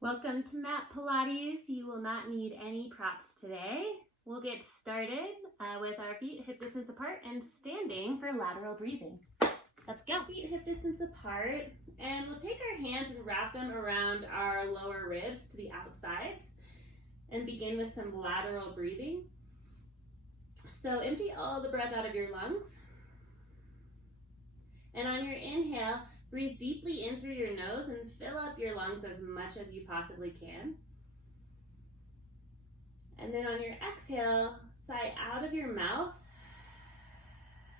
Welcome to Mat Pilates. You will not need any props today. We'll get started with our feet hip distance apart and standing for lateral breathing. Let's go. Feet hip distance apart, and we'll take our hands and wrap them around our lower ribs to the outsides and begin with some lateral breathing. So empty all the breath out of your lungs. And on your inhale, breathe deeply in through your nose and fill up your lungs as much as you possibly can. And then on your exhale, sigh out of your mouth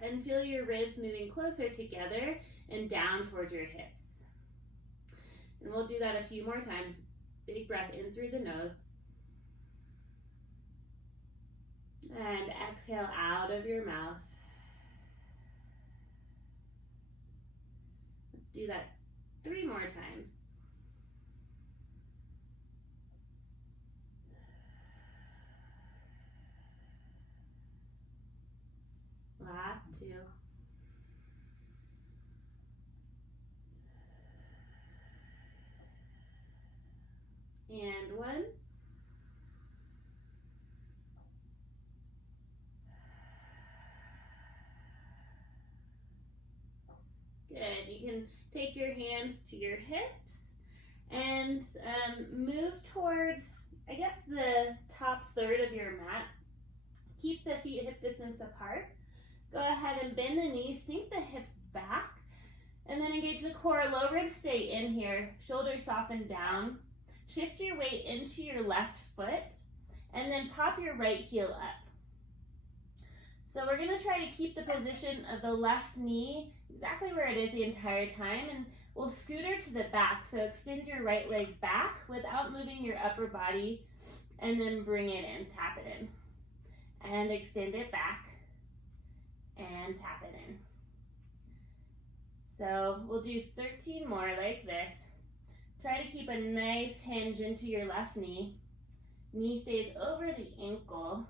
and feel your ribs moving closer together and down towards your hips. And we'll do that a few more times. Big breath in through the nose. And exhale out of your mouth. Do that 3 more times. Last 2. And 1. Good. You can take your hands to your hips and move towards, I guess, the top third of your mat. Keep the feet hip distance apart. Go ahead and bend the knees, sink the hips back, and then engage the core. Low ribs stay in here, shoulders soften down. Shift your weight into your left foot, and then pop your right heel up. So we're going to try to keep the position of the left knee exactly where it is the entire time, and we'll scooter to the back. So extend your right leg back without moving your upper body, and then bring it in, tap it in. And extend it back, and tap it in. So we'll do 13 more like this. Try to keep a nice hinge into your left knee. Knee stays over the ankle.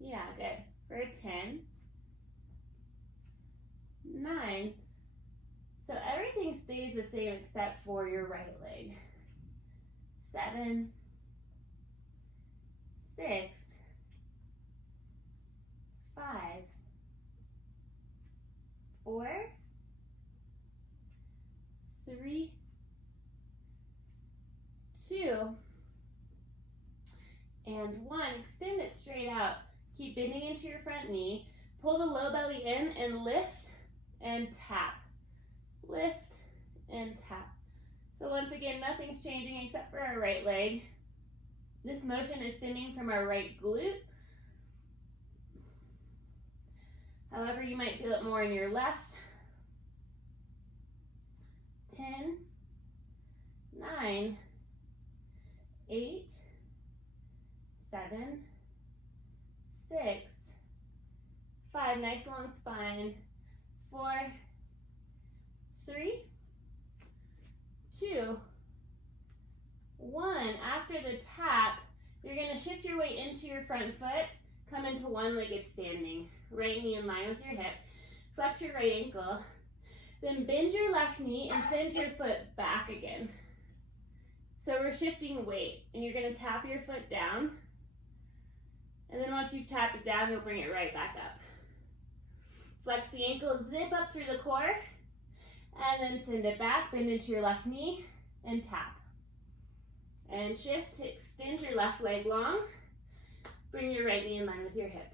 Yeah, good. For 10, 9. So everything stays the same except for your right leg. 7, 6, 5, 4, 3, 2, and 1. Extend it straight out. Keep bending into your front knee. Pull the low belly in and lift and tap. Lift and tap. So once again, nothing's changing except for our right leg. This motion is stemming from our right glute. However, you might feel it more in your left. 10, 9, 8, 7, 6, 5, nice long spine. 4, 3, 2, 1. After the tap, you're going to shift your weight into your front foot, come into one-legged standing. Right knee in line with your hip. Flex your right ankle. Then bend your left knee and send your foot back again. So we're shifting weight, and you're going to tap your foot down. And then once you've tapped it down, you'll bring it right back up. Flex the ankle, zip up through the core, and then send it back, bend into your left knee, and tap. And shift to extend your left leg long, bring your right knee in line with your hip,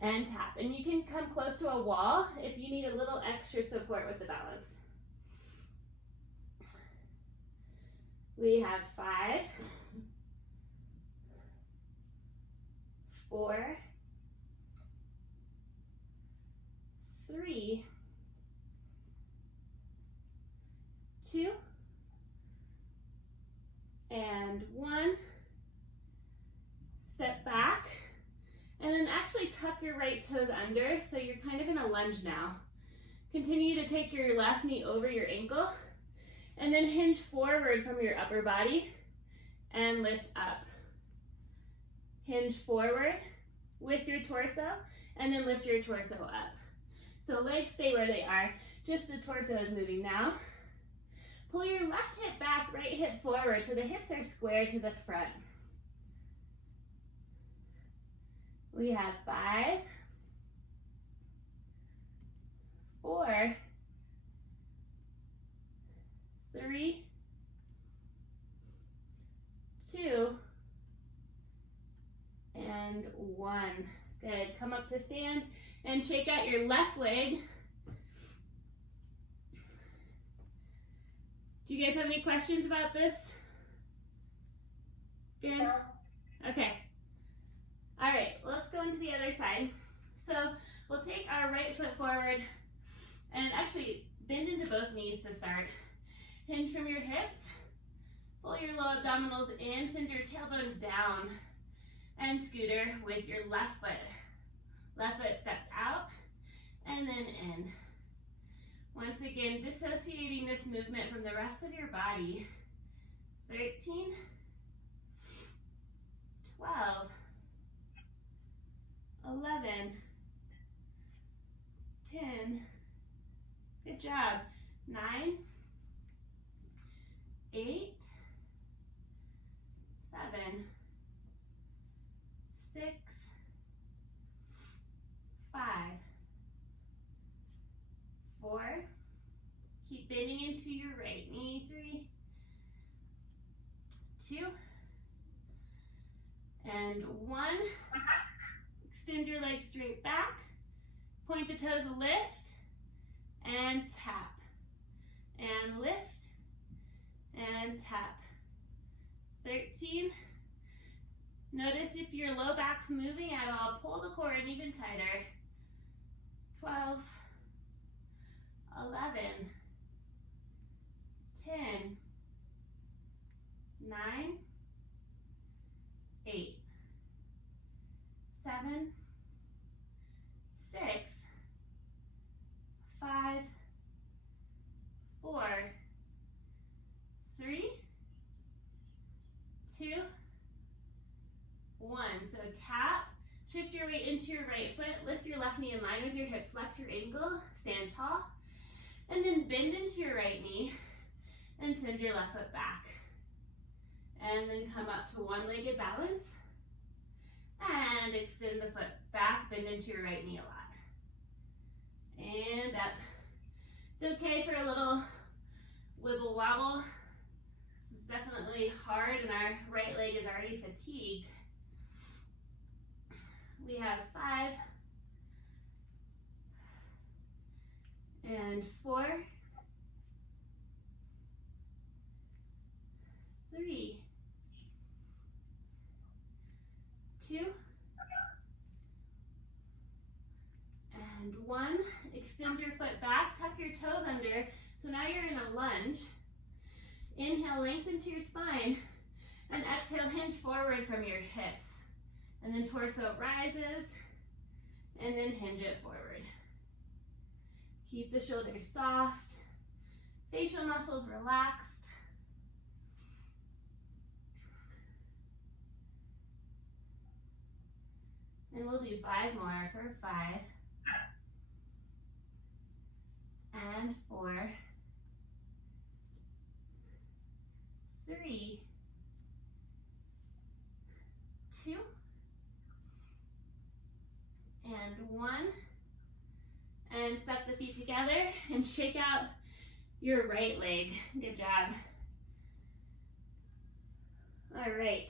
and tap. And you can come close to a wall if you need a little extra support with the balance. We have 5, 4, 3, 2, and 1. Step back, and then actually tuck your right toes under, so you're kind of in a lunge now. Continue to take your left knee over your ankle, and then hinge forward from your upper body, and lift up. Hinge forward with your torso, and then lift your torso up. So legs stay where they are, just the torso is moving now. Pull your left hip back, right hip forward, so the hips are square to the front. We have 5, 4, 3, 2, and 1. Good. Come up to stand and shake out your left leg. Do you guys have any questions about this? Good? Okay. All right, let's go into the other side. So we'll take our right foot forward and actually bend into both knees to start. Hinge from your hips. Pull your low abdominals in, send your tailbone down, and scooter with your left foot. Left foot steps out and then in. Once again, dissociating this movement from the rest of your body. 13, 12, 11, 10, good job, 9, 8, 7, 6, 5, 4, keep bending into your right knee, 3, 2, and 1. Extend your legs straight back, point the toes, lift, and tap, and lift, and tap. 13. Notice if your low back's moving at all, pull the core in even tighter. 12, 11, 10, 9, 8, 7, 6, 5, 4, 3, 2, 1. So tap, shift your weight into your right foot, lift your left knee in line with your hips, flex your ankle, stand tall, and then bend into your right knee and send your left foot back. And then come up to one-legged balance and extend the foot back, bend into your right knee a lot. And up. It's okay for a little wibble wobble. This is definitely hard and our right leg is already fatigued. We have 5 and 4, 3, 2, and 1. Extend your foot back, tuck your toes under. So now you're in a lunge. Inhale, lengthen to your spine, and exhale, hinge forward from your hips. And then torso rises, and then hinge it forward. Keep the shoulders soft, facial muscles relaxed. And we'll do 5 more for 5, and 4, 3, 2, and 1. And step the feet together and shake out your right leg. Good job. All right,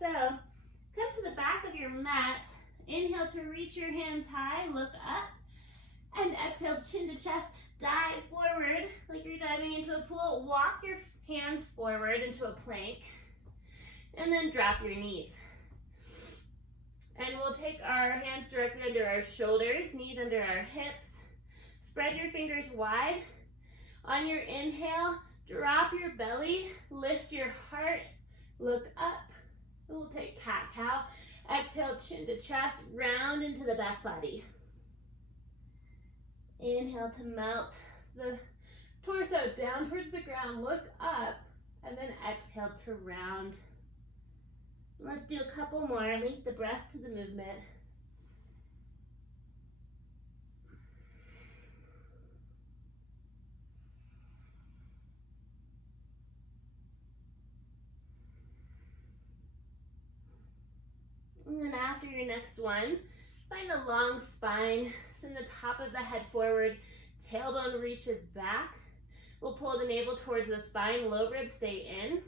so come to the back of your mat. Inhale to reach your hands high, look up, and exhale, chin to chest, dive forward like you're diving into a pool. Walk your hands forward into a plank, and then drop your knees. And we'll take our hands directly under our shoulders, knees under our hips. Spread your fingers wide. On your inhale, drop your belly, lift your heart, look up. And we'll take cat-cow. Exhale, chin to chest, round into the back body. Inhale to melt the torso down towards the ground, look up, and then exhale to round. Let's do a couple more. Link the breath to the movement. after your next one, find a long spine. Send the top of the head forward. Tailbone reaches back. We'll pull the navel towards the spine. Low ribs stay in.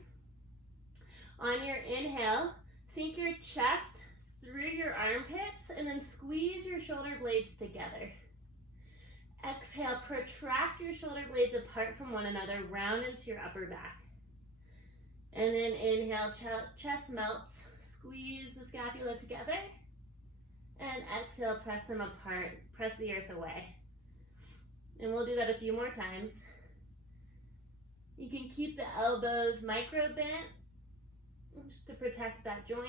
On your inhale, sink your chest through your armpits and then squeeze your shoulder blades together. Exhale, protract your shoulder blades apart from one another, round into your upper back. And then inhale, chest melts, squeeze the scapula together. And exhale, press them apart, press the earth away. And we'll do that a few more times. You can keep the elbows micro bent, just to protect that joint.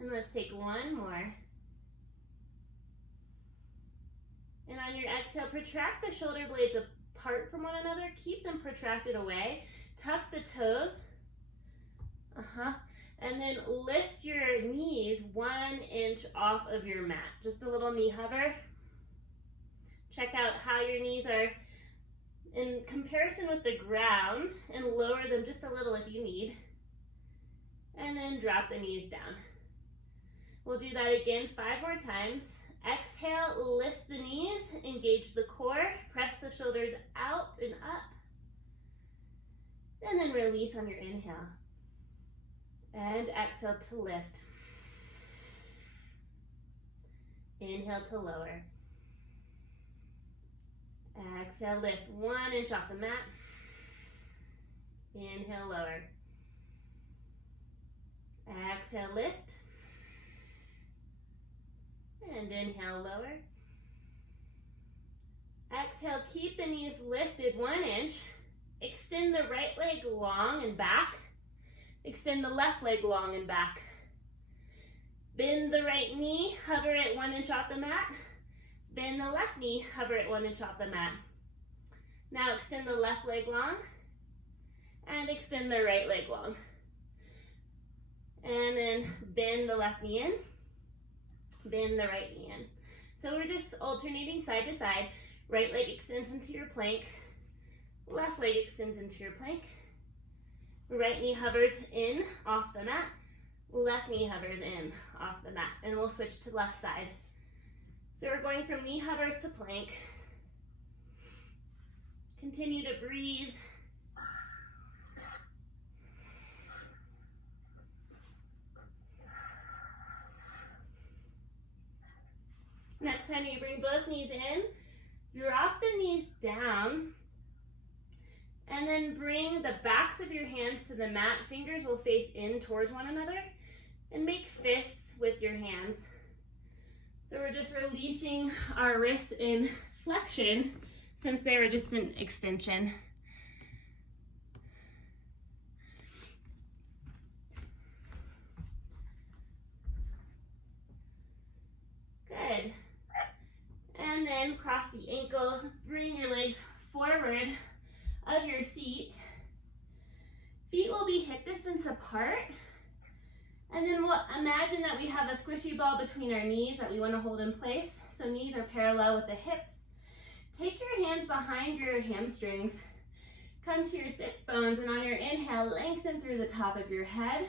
And let's take one more. And on your exhale, protract the shoulder blades apart from one another. Keep them protracted away. Tuck the toes. And then lift your knees 1 inch off of your mat. Just a little knee hover. Check out how your knees are in comparison with the ground and lower them just a little if you need. And then drop the knees down. We'll do that again 5 more times. Exhale, lift the knees, engage the core, press the shoulders out and up. And then release on your inhale. And exhale to lift. Inhale to lower. Exhale, lift 1 inch off the mat. Inhale, lower. Exhale, lift. And inhale, lower. Exhale, keep the knees lifted 1 inch. Extend the right leg long and back. Extend the left leg long and back. Bend the right knee, hover it 1 inch off the mat. Bend the left knee, hover it 1 inch off the mat. Now extend the left leg long and extend the right leg long. And then bend the left knee in, bend the right knee in. So we're just alternating side to side. Right leg extends into your plank, left leg extends into your plank. Right knee hovers in off the mat, left knee hovers in off the mat. And we'll switch to left side. So we're going from knee hovers to plank. Continue to breathe. Next time you bring both knees in, drop the knees down, and then bring the backs of your hands to the mat. Fingers will face in towards one another, and make fists with your hands. So we're just releasing our wrists in flexion since they were just an extension. Good. And then cross the ankles, bring your legs forward of your seat. Feet will be hip distance apart. And then we'll imagine that we have a squishy ball between our knees that we want to hold in place. So knees are parallel with the hips. Take your hands behind your hamstrings. Come to your sits bones, and on your inhale, lengthen through the top of your head.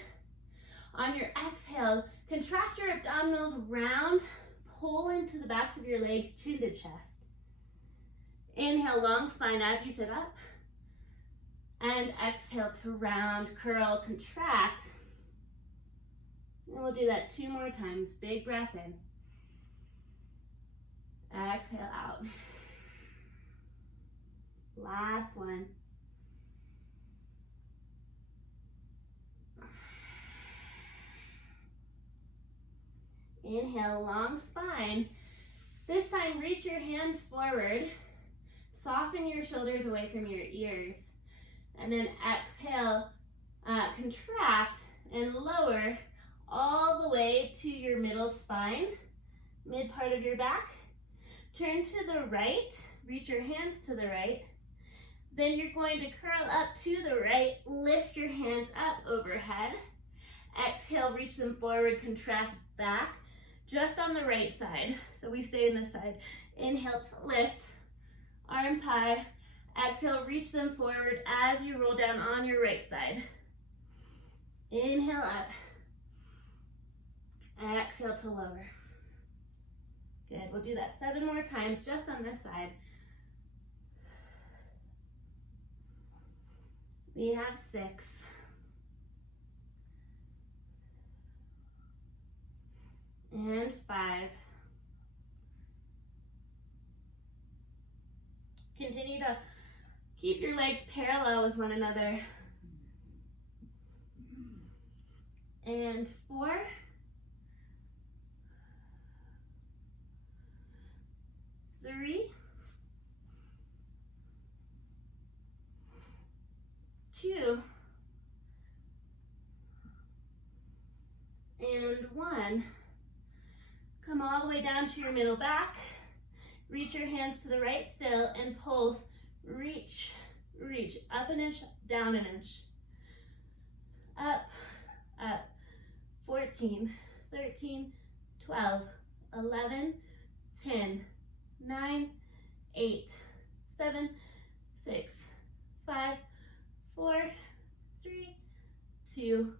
On your exhale, contract your abdominals round, pull into the backs of your legs, chin to chest. Inhale, long spine as you sit up. And exhale to round, curl, contract. And we'll do that 2 more times. Big breath in. Exhale out. Last one. Inhale, long spine. This time, reach your hands forward. Soften your shoulders away from your ears. And then exhale, contract and lower all the way to your middle spine, mid part of your back. Turn to the right, reach your hands to the right. Then you're going to curl up to the right, lift your hands up overhead. Exhale, reach them forward, contract back, just on the right side. So we stay in this side. Inhale to lift, arms high. Exhale, reach them forward as you roll down on your right side. Inhale up. Exhale to lower. Good, we'll do that 7 more times just on this side. We have 6. And 5. Continue to keep your legs parallel with one another. And 4. 3. 2. And 1. Come all the way down to your middle back. Reach your hands to the right still and pulse. Reach, reach. Up an inch, down an inch. Up, up. 14, 13, 12, 11, 10, 9, 8, 7, 6, 5, 4, 3, 2,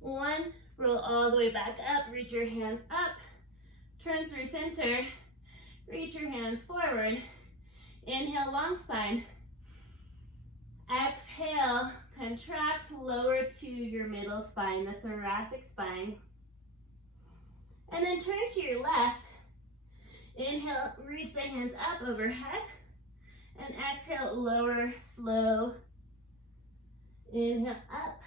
1. Roll all the way back up. Reach your hands up. Turn through center. Reach your hands forward. Inhale, long spine. Exhale, contract, lower to your middle spine, the thoracic spine. And then turn to your left. Inhale, reach the hands up overhead. And exhale, lower, slow. Inhale, up.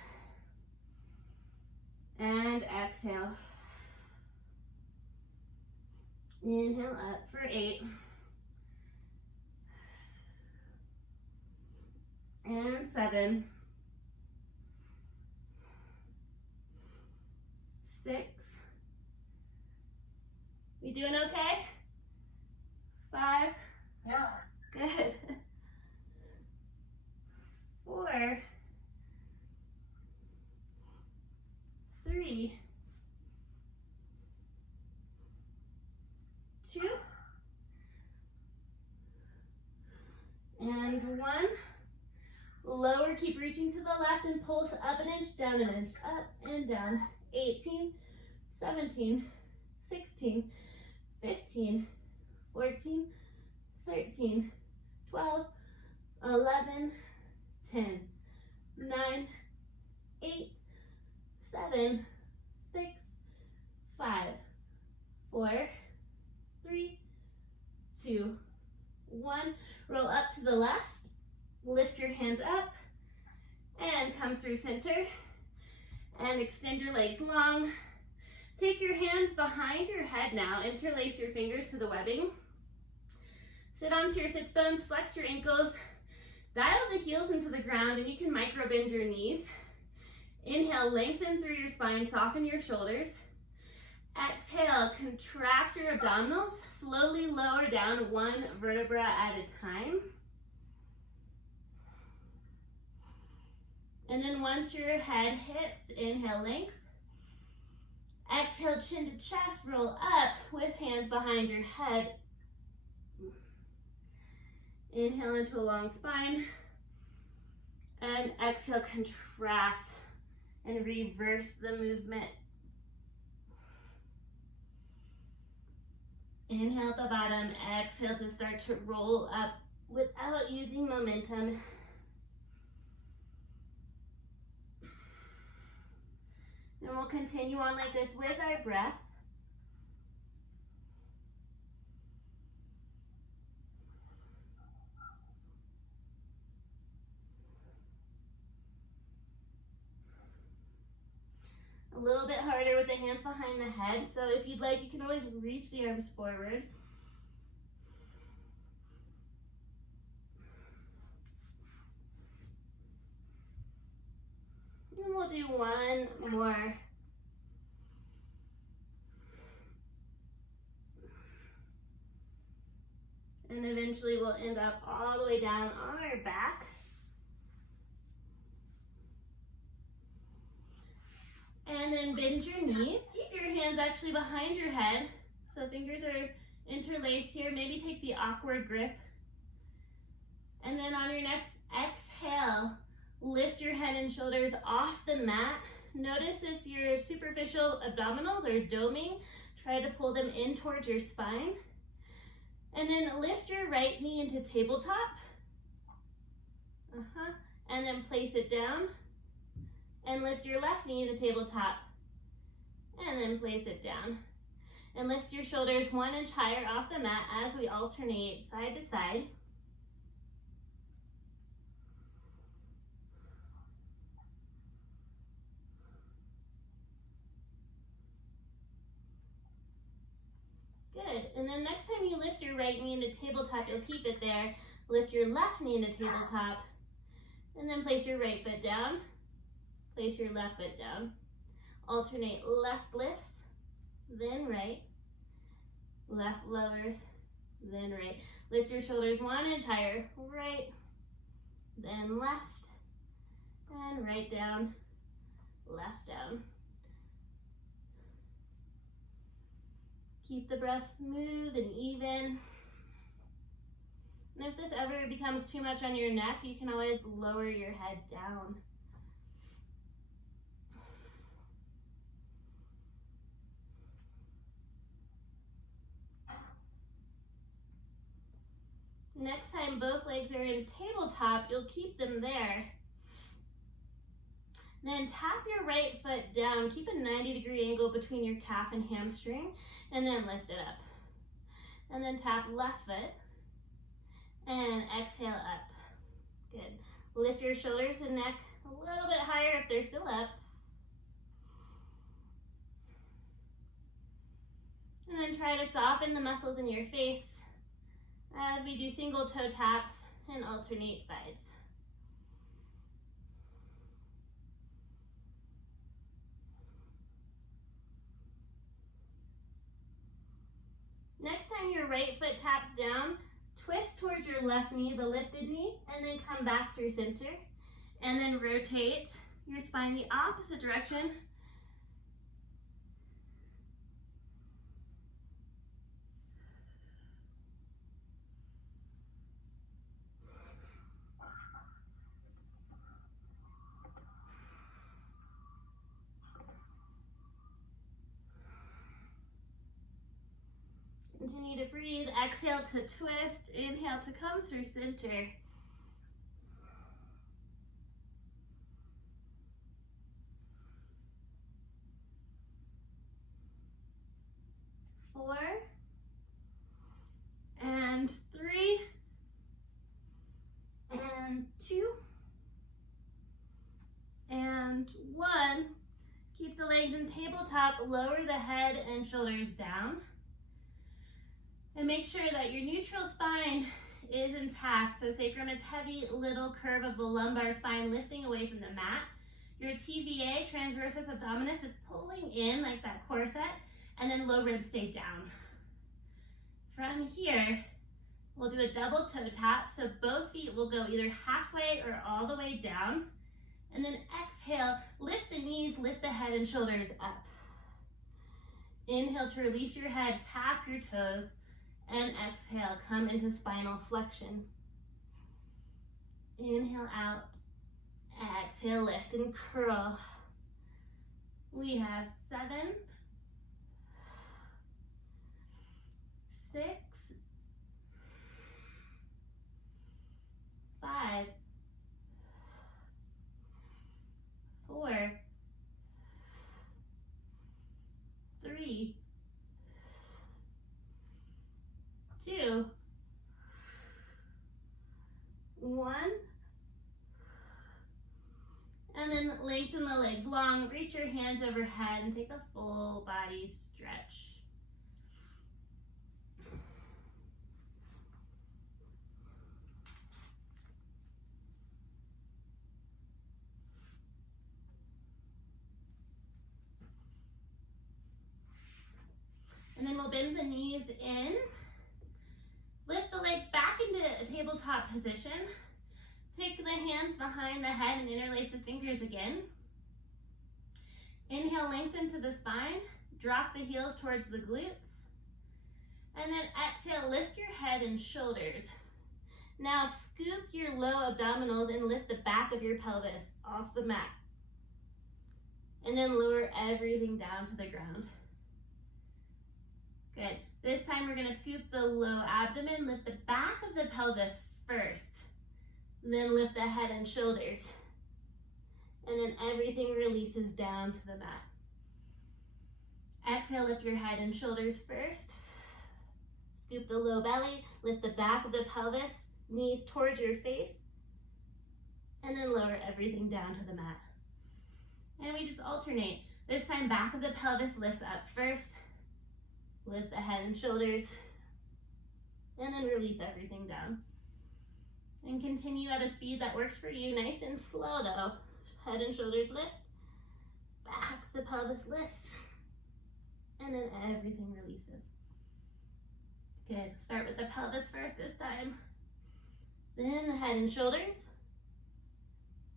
And exhale. Inhale up for 8. And 7. 6. You doing okay? 5. Yeah. Good. 4. 3. 2. And 1. Lower, keep reaching to the left and pulse up an inch, down an inch, up and down. 18, 17, 16, 15, 14, 13, 12, 11, 10, 9, 8, 7, 6, 5, 4, 3, 2, 1. Roll up to the left. Lift your hands up and come through center and extend your legs long. Take your hands behind your head now. Interlace your fingers to the webbing. Sit onto your sits bones, flex your ankles, dial the heels into the ground, and you can micro bend your knees. Inhale, lengthen through your spine, soften your shoulders. Exhale, contract your abdominals, slowly lower down 1 vertebra at a time. And then once your head hits, inhale, length. Exhale, chin to chest, roll up with hands behind your head. Inhale into a long spine. And exhale, contract and reverse the movement. Inhale at the bottom, exhale to start to roll up without using momentum. And we'll continue on like this with our breath. A little bit harder with the hands behind the head. So if you'd like, you can always reach the arms forward. And we'll do 1 more. And eventually we'll end up all the way down on our back. And then bend your knees. Keep your hands actually behind your head. So fingers are interlaced here. Maybe take the awkward grip And then on your next exhale, lift your head and shoulders off the mat. Notice if your superficial abdominals are doming, try to pull them in towards your spine. And then lift your right knee into tabletop. And then place it down. And lift your left knee into tabletop. And then place it down. And lift your shoulders 1 inch higher off the mat as we alternate side to side. Good. And then next time you lift your right knee into tabletop, you'll keep it there. Lift your left knee into tabletop. And then place your right foot down. Place your left foot down. Alternate left lifts, then right. Left lowers, then right. Lift your shoulders 1 inch higher. Right, then left. And right down, left down. Keep the breath smooth and even. And if this ever becomes too much on your neck, you can always lower your head down. Next time both legs are in tabletop, you'll keep them there. Then tap your right foot down. Keep a 90-degree angle between your calf and hamstring, and then lift it up. And then tap left foot, and exhale up. Good. Lift your shoulders and neck a little bit higher if they're still up. And then try to soften the muscles in your face as we do single toe taps and alternate sides. Next time your right foot taps down, twist towards your left knee, the lifted knee, and then come back through center. And then rotate your spine the opposite direction. Continue to breathe. Exhale to twist. Inhale to come through center. Four. And 3. And 2. And 1. Keep the legs in tabletop. Lower the head and shoulders down. And make sure that your neutral spine is intact. So sacrum is heavy, little curve of the lumbar spine lifting away from the mat. Your TVA, transversus abdominis, is pulling in like that corset, and then low ribs stay down. From here, we'll do a double toe tap. So both feet will go either halfway or all the way down. And then exhale, lift the knees, lift the head and shoulders up. Inhale to release your head, tap your toes. And exhale, come into spinal flexion. Inhale out, exhale, lift and curl. We have 7, 6, 5, 4, 3, 2, 1, and then lengthen the legs long, reach your hands overhead and take a full body stretch. And then we'll bend the knees in. Lift the legs back into a tabletop position. Pick the hands behind the head and interlace the fingers again. Inhale, lengthen to the spine. Drop the heels towards the glutes. And then exhale, lift your head and shoulders. Now scoop your low abdominals and lift the back of your pelvis off the mat. And then lower everything down to the ground. Good. This time we're gonna scoop the low abdomen, lift the back of the pelvis first. Then lift the head and shoulders. And then everything releases down to the mat. Exhale, lift your head and shoulders first. Scoop the low belly, lift the back of the pelvis, knees towards your face, and then lower everything down to the mat. And we just alternate. This time, back of the pelvis lifts up first, lift the head and shoulders, and then release everything down. And continue at a speed that works for you, nice and slow though. Head and shoulders lift, back of the pelvis lifts, and then everything releases. Good, start with the pelvis first this time. Then the head and shoulders,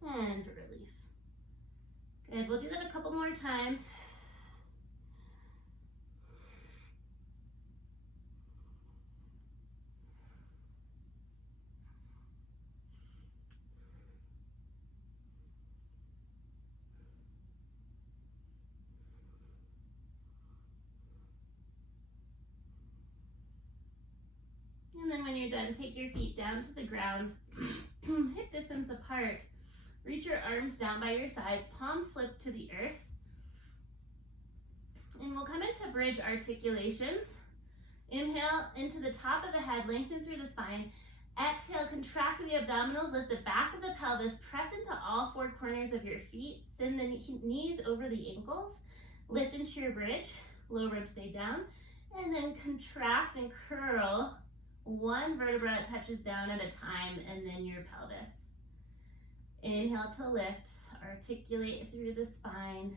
and release. Good, we'll do that a couple more times. And then when you're done, take your feet down to the ground, hip distance apart. Reach your arms down by your sides, palms slip to the earth. And we'll come into bridge articulations. Inhale into the top of the head, lengthen through the spine. Exhale, contract the abdominals, lift the back of the pelvis, press into all four corners of your feet, send the knees over the ankles, lift into your bridge, low ribs stay down, and then contract and curl. One vertebra touches down at a time, and then your pelvis. Inhale to lift, articulate through the spine,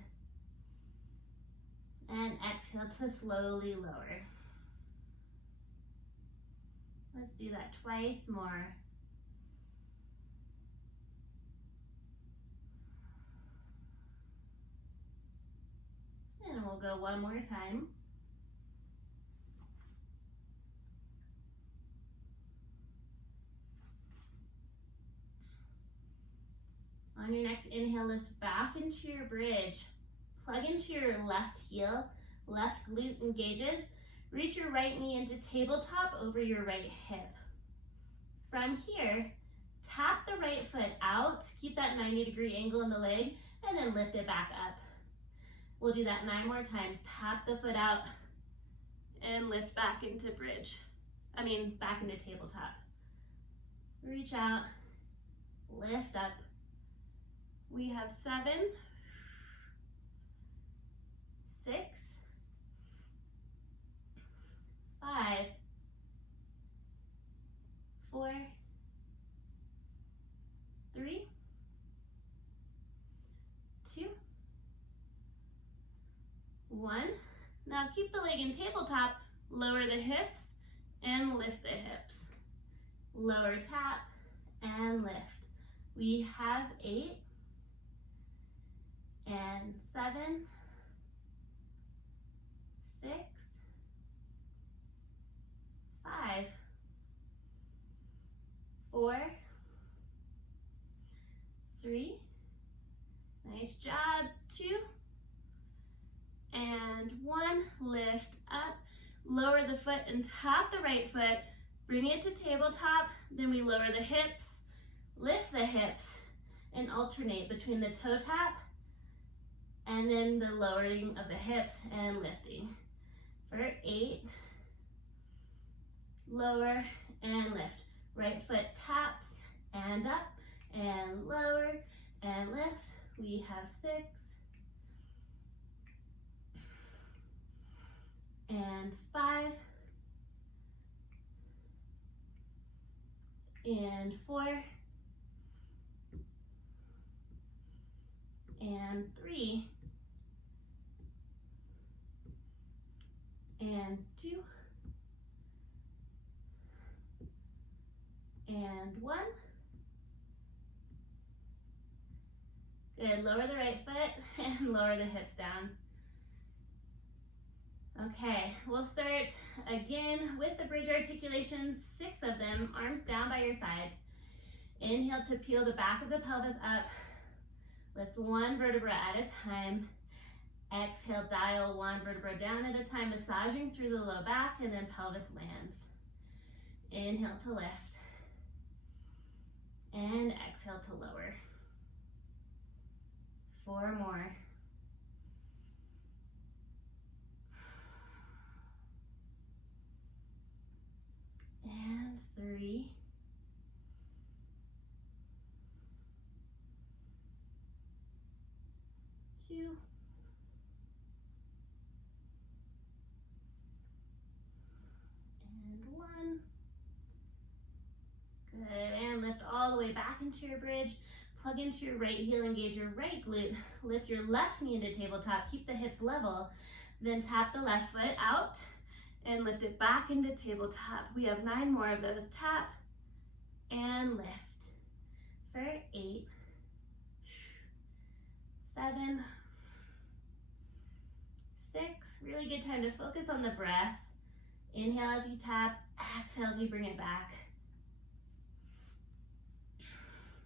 and exhale to slowly lower. Let's do that twice more. And we'll go one more time. On your next inhale, lift back into your bridge. Plug into your left heel, left glute engages. Reach your right knee into tabletop over your right hip. From here, tap the right foot out, keep that 90-degree angle in the leg, and then lift it back up. We'll do that 9 more times. Tap the foot out and lift back into bridge. Back into tabletop. Reach out, lift up. We have 7, 6, 5, 4, 3, 2, 1. Now keep the leg in tabletop, lower the hips and lift the hips. Lower tap and lift. We have 8 and 7, 6, 5, 4, 3, nice job, 2, and 1, lift up, lower the foot and tap the right foot, bring it to tabletop, then we lower the hips, lift the hips, and alternate between the toe tap and then the lowering of the hips and lifting. For 8, lower and lift. Right foot taps and up and lower and lift. We have 6 and 5 and 4 and 3 and 2 and 1. Good, lower the right foot and lower the hips down. Okay, we'll start again with the bridge articulations, 6 of them, arms down by your sides. Inhale to peel the back of the pelvis up. Lift 1 vertebra at a time. Exhale, dial 1 vertebra down at a time, massaging through the low back, and then pelvis lands. Inhale to lift. And exhale to lower. 4 more. And 3. Two. And 1. Good, and lift all the way back into your bridge. Plug into your right heel, engage your right glute. Lift your left knee into tabletop, keep the hips level. Then tap the left foot out and lift it back into tabletop. We have 9 more of those. Tap and lift for 8, 7, 6. Really good time to focus on the breath. Inhale as you tap, exhale as you bring it back.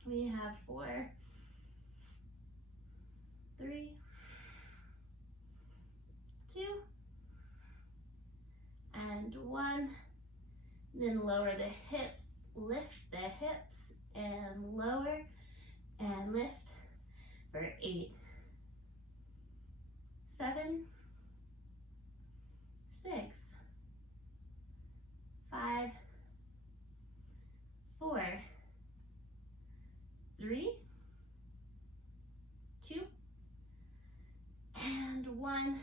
We have 4, 3, 2, and 1. Then lower the hips, lift the hips, and lower, and lift for 8, 7, 6, 5, 4, 3, 2, and 1.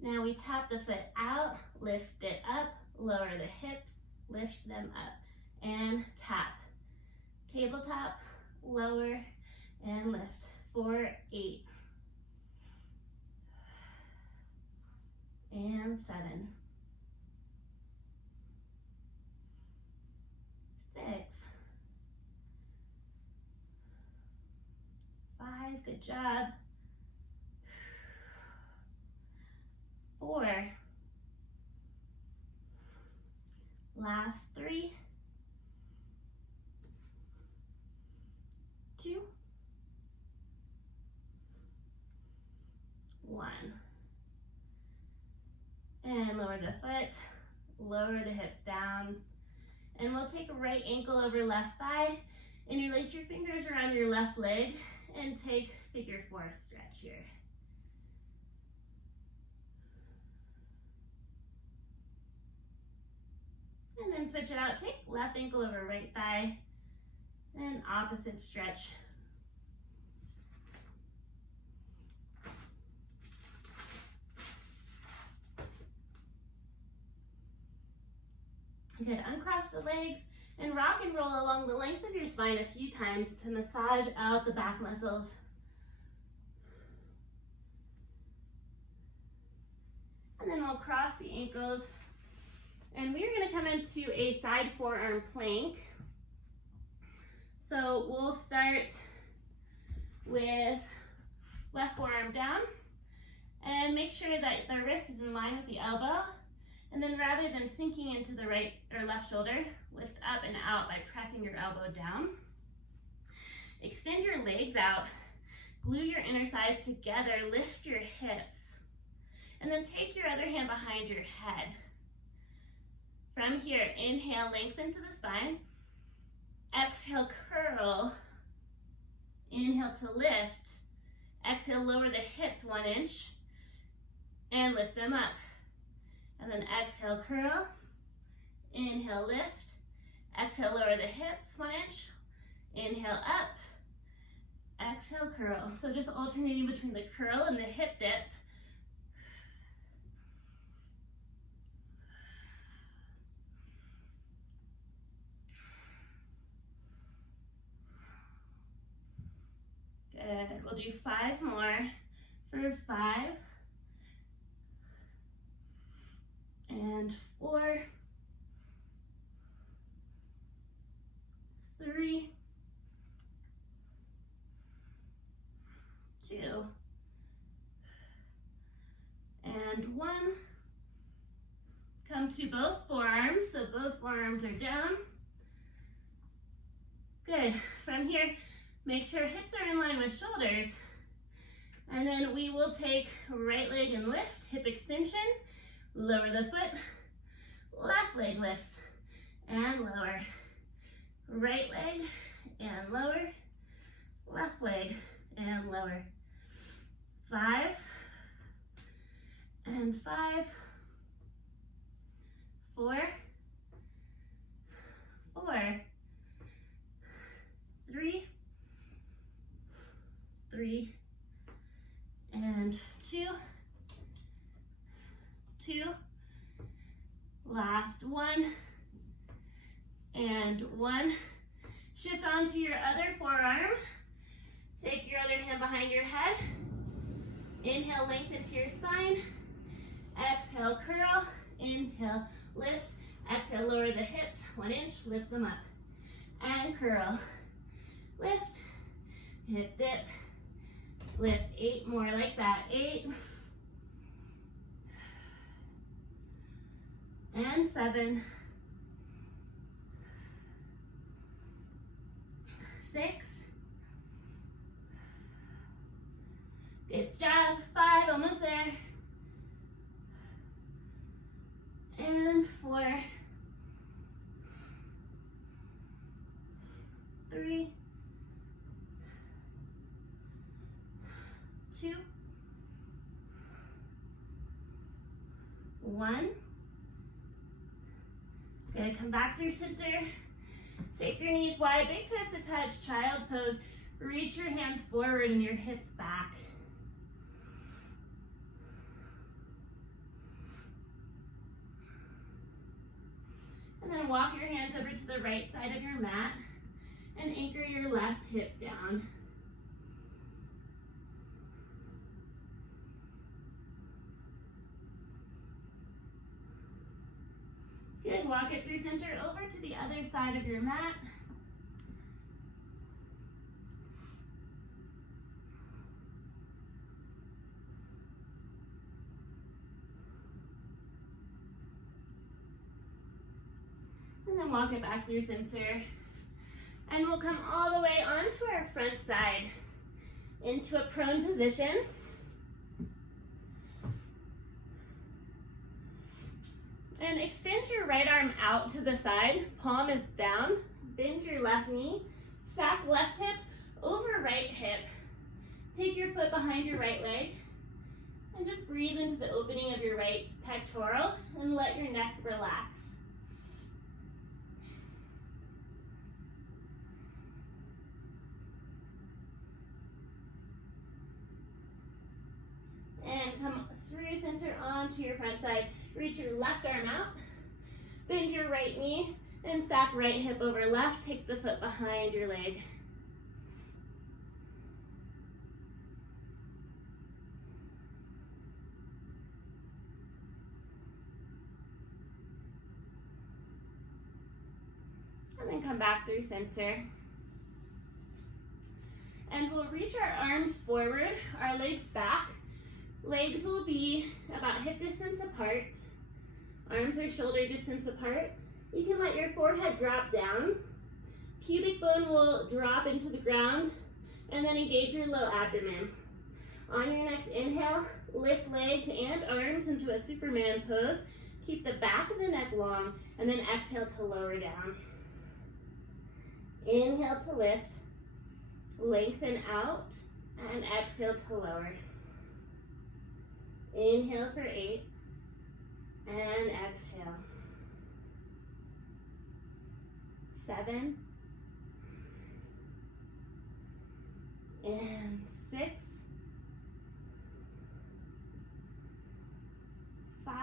Now we tap the foot out, lift it up, lower the hips, lift them up, and tap. Tabletop, lower, and lift for 8, and 7, 6, 5, good job. 4, last 3, 2, 1. And lower the foot, lower the hips down. And we'll take a right ankle over left thigh, interlace your fingers around your left leg, and take figure 4 stretch here. And then switch it out, take left ankle over right thigh, and opposite stretch. Good, uncross the legs and rock and roll along the length of your spine a few times to massage out the back muscles. And then we'll cross the ankles. And we're going to come into a side forearm plank. So we'll start with left forearm down and make sure that the wrist is in line with the elbow. And then rather than sinking into the right or left shoulder, lift up and out by pressing your elbow down. Extend your legs out, glue your inner thighs together, lift your hips, and then take your other hand behind your head. From here, inhale, lengthen to the spine. Exhale, curl. Inhale to lift. Exhale, lower the hips 1 inch and lift them up. And then exhale, curl. Inhale, lift. Exhale, lower the hips 1 inch. Inhale, up. Exhale, curl. So just alternating between the curl and the hip dip. Good. We'll do 5 more for 5 and 4, 3, 2, and 1. come to both forearms, so both forearms are down. Good. From here, make sure hips are in line with shoulders. And then we will take right leg and lift, hip extension, lower the foot, left leg lifts, and lower. Right leg and lower, left leg and lower. 5 and 5, 4, 4, 3, 3, and 2, 2, last 1, and 1. Shift onto your other forearm. Take your other hand behind your head. Inhale, lengthen to your spine. Exhale, curl. Inhale, lift. Exhale, lower the hips 1 inch, lift them up. And curl. Lift, hip dip, lift. 8 more like that. 8. And 7. 6. Good job. 5, almost there. And 4. 3. 2. 1. Gonna come back through center. Take your knees wide, big toes to touch, child's pose. Reach your hands forward and your hips back. And then walk your hands over to the right side of your mat and anchor your left hip down. Good, walk it through center over to the other side of your mat. And then walk it back through center. And we'll come all the way onto our front side into a prone position. And extend your right arm out to the side, palm is down, bend your left knee, stack left hip over right hip. Take your foot behind your right leg and just breathe into the opening of your right pectoral and let your neck relax. And come through center onto your front side. Reach your left arm out, bend your right knee, and stack right hip over left. Take the foot behind your leg. And then come back through center. And we'll reach our arms forward, our legs back. Legs will be about hip distance apart. Arms are shoulder distance apart. You can let your forehead drop down. Pubic bone will drop into the ground and then engage your low abdomen. On your next inhale, lift legs and arms into a Superman pose. Keep the back of the neck long and then exhale to lower down. Inhale to lift, lengthen out, and exhale to lower. Inhale for 8, and exhale. 7, and 6, 5,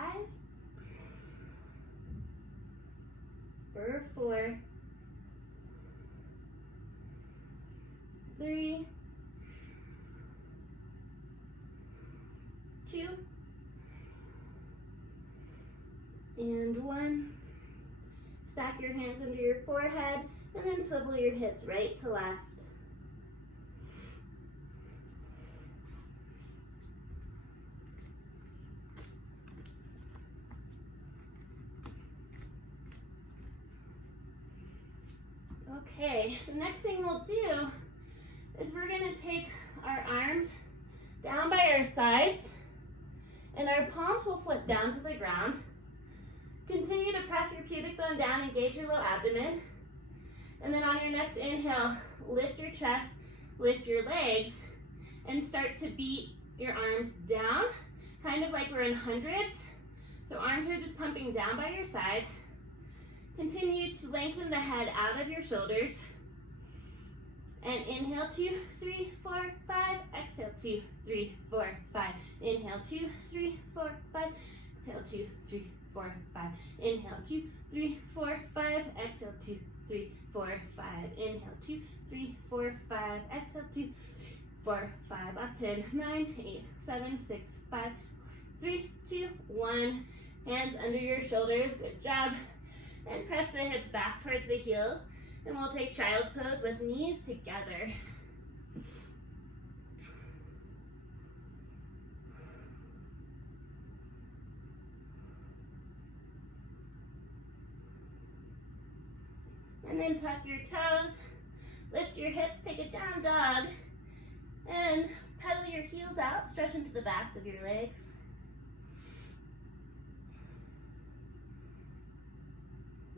for 4, 3, 2, and 1. Stack your hands under your forehead and then swivel your hips right to left. Okay, so next thing we'll do is we're gonna take our arms down by our sides and our palms will flip down to the ground. Continue to press your pubic bone down, engage your low abdomen. And then on your next inhale, lift your chest, lift your legs, and start to beat your arms down, kind of like we're in hundreds. So arms are just pumping down by your sides. Continue to lengthen the head out of your shoulders. And inhale, 2, 3, 4, 5. Exhale, 2, 3, 4, 5. Inhale, 2, 3, 4, 5. Exhale, 2, 3, 4, 5. Inhale, 2, 3, 4, 5. Exhale, 2, 3, 4, 5. Inhale, 2, 3, 4, 5. Exhale, 2, 4, 5. Last 10, 9, 8, 7, 6, 5, 3, 2, 1. Hands under your shoulders. Good job. And press the hips back towards the heels. And we'll take child's pose with knees together. And then tuck your toes, lift your hips, take a down dog, and pedal your heels out, stretch into the backs of your legs.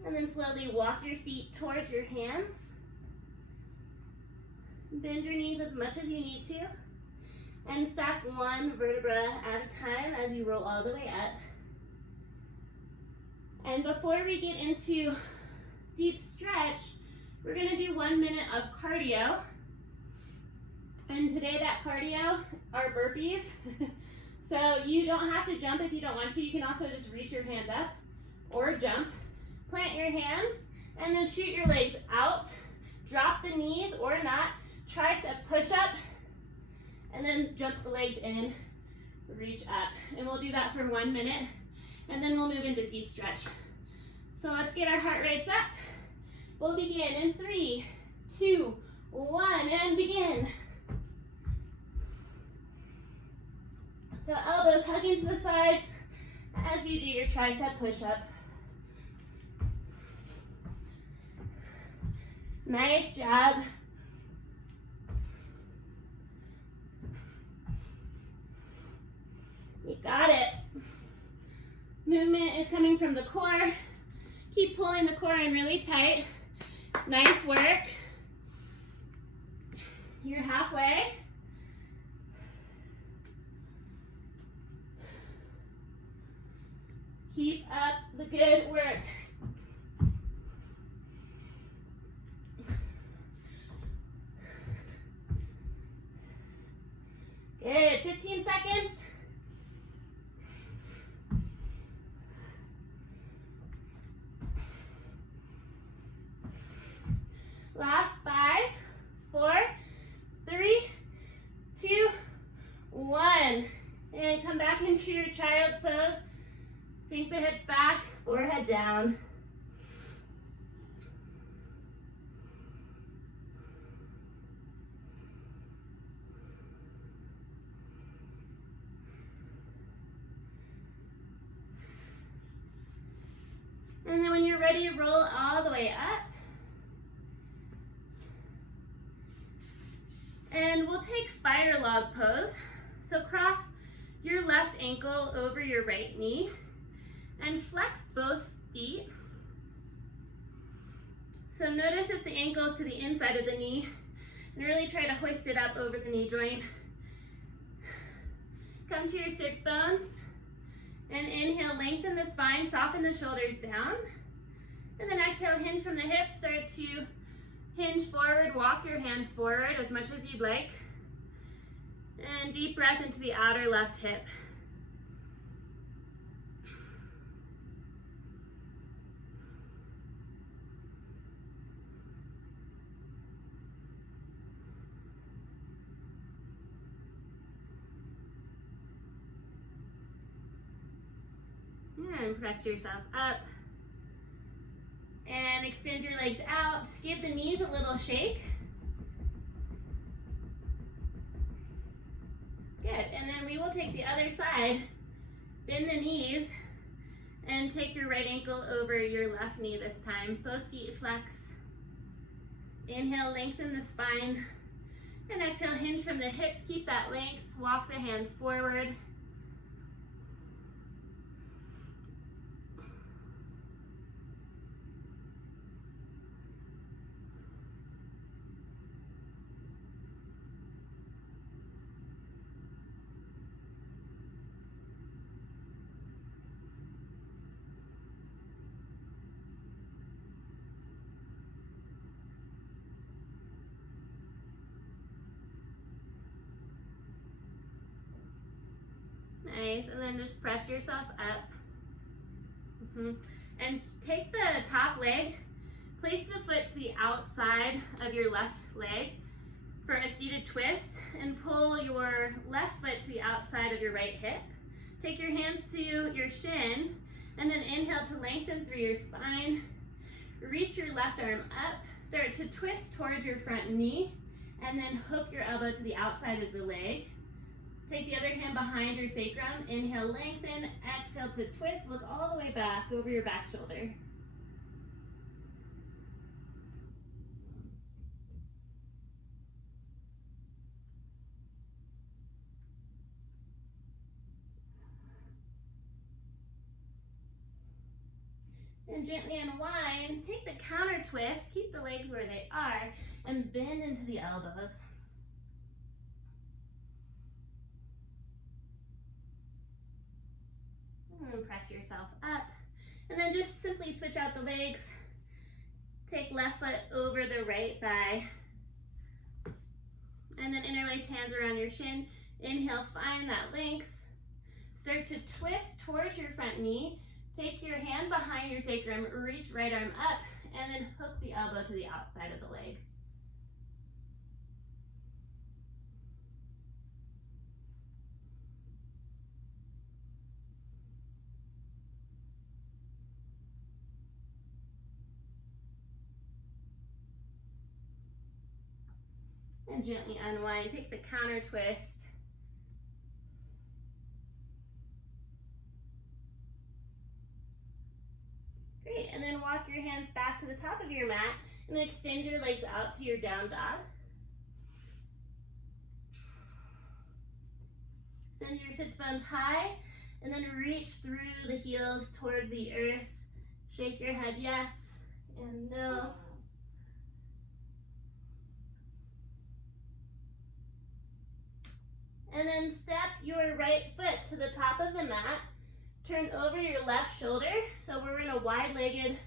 And then slowly walk your feet towards your hands. Bend your knees as much as you need to. And stack one vertebra at a time as you roll all the way up. And before we get into deep stretch, we're going to do 1 minute of cardio. And today that cardio are burpees. So you don't have to jump if you don't want to. You can also just reach your hands up or jump. Plant your hands and then shoot your legs out. Drop the knees or not. Tricep push up and then jump the legs in, reach up. And we'll do that for 1 minute and then we'll move into deep stretch. So let's get our heart rates up. We'll begin in 3, 2, 1, and begin. So elbows hugging to the sides as you do your tricep push up. Nice job. You got it. Movement is coming from the core. Keep pulling the core in really tight. Nice work. You're halfway. Keep up the good work. Good, 15 seconds. Last 5, 4, 3, 2, 1. And come back into your child's pose. Sink the hips back, forehead down. And then when you're ready, roll all the way up. And we'll take spider log pose. So cross your left ankle over your right knee and flex both feet. So notice if the ankle is to the inside of the knee and really try to hoist it up over the knee joint. Come to your sits bones and inhale, lengthen the spine, soften the shoulders down. And then exhale, hinge from the hips, start to hinge forward, walk your hands forward as much as you'd like. And deep breath into the outer left hip. And press yourself up. And extend your legs out. Give the knees a little shake. Good, and then we will take the other side. Bend the knees and take your right ankle over your left knee this time. Both feet flex. Inhale, lengthen the spine. And exhale, hinge from the hips. Keep that length. Walk the hands forward. Nice, and then just press yourself up. And take the top leg, place the foot to the outside of your left leg for a seated twist, and pull your left foot to the outside of your right hip. Take your hands to your shin, and then inhale to lengthen through your spine. Reach your left arm up, start to twist towards your front knee, and then hook your elbow to the outside of the leg. Take the other hand behind your sacrum. Inhale, lengthen. Exhale to twist. Look all the way back over your back shoulder. And gently unwind. Take the counter twist. Keep the legs where they are and bend into the elbows. And press yourself up. And then just simply switch out the legs. Take left foot over the right thigh. And then interlace hands around your shin. Inhale, find that length. Start to twist towards your front knee. Take your hand behind your sacrum, reach right arm up, and then hook the elbow to the outside of the leg. And gently unwind, take the counter twist. Great, and then walk your hands back to the top of your mat and extend your legs out to your down dog. Send your sits bones high and then reach through the heels towards the earth. Shake your head yes and no. And then step your right foot to the top of the mat. Turn over your left shoulder. So we're in a wide-legged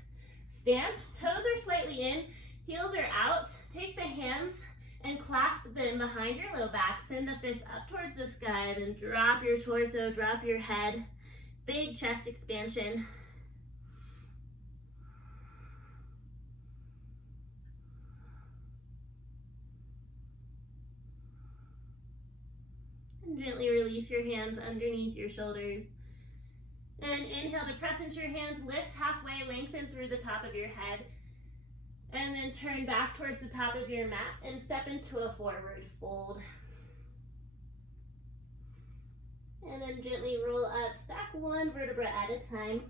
stance. Toes are slightly in, heels are out. Take the hands and clasp them behind your low back. Send the fists up towards the sky. Then drop your torso, drop your head. Big chest expansion. And gently release your hands underneath your shoulders. And inhale to press into your hands, lift halfway, lengthen through the top of your head. And then turn back towards the top of your mat and step into a forward fold. And then gently roll up, stack one vertebra at a time.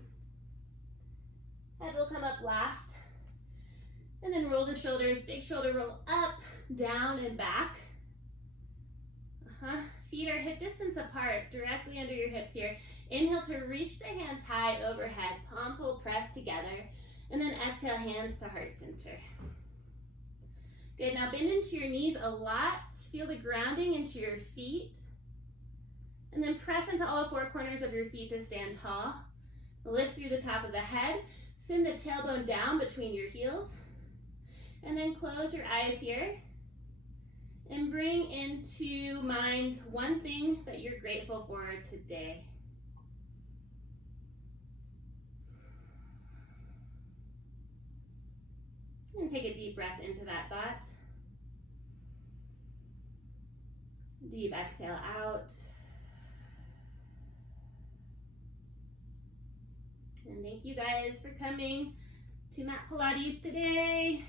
Head will come up last. And then roll the shoulders, big shoulder roll up, down and back. Feet are hip distance apart, directly under your hips here. Inhale to reach the hands high overhead. Palms will press together. And then exhale, hands to heart center. Good, now bend into your knees a lot. Feel the grounding into your feet. And then press into all four corners of your feet to stand tall. Lift through the top of the head. Send the tailbone down between your heels. And then close your eyes here. And bring into mind one thing that you're grateful for today. And take a deep breath into that thought. Deep exhale out. And thank you guys for coming to Mat Pilates today.